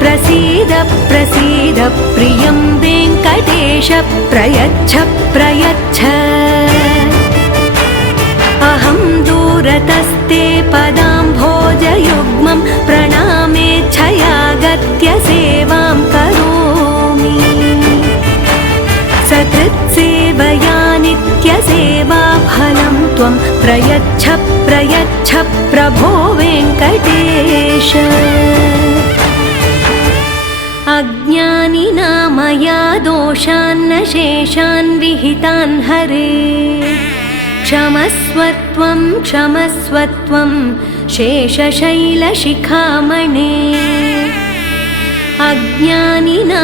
प्रसीद प्रसीद प्रियं वेङ्कटेश प्रयच्छ प्रयच्छ अहं दूरतस्ते पदाम्भोजयुग्मं प्रणामेच्छयागत्य सेवां करोमि सकृत्सेवया नित्यसेवाफलं त्वं प्रयच्छ प्रयच्छ प्रभो वेङ्कटेश अज्ञानिना मया दोषान्न शेषान् विहितान् हरे क्षमस्वत्वं क्षमस्वत्वं शेषशैलशिखामणे अज्ञानिना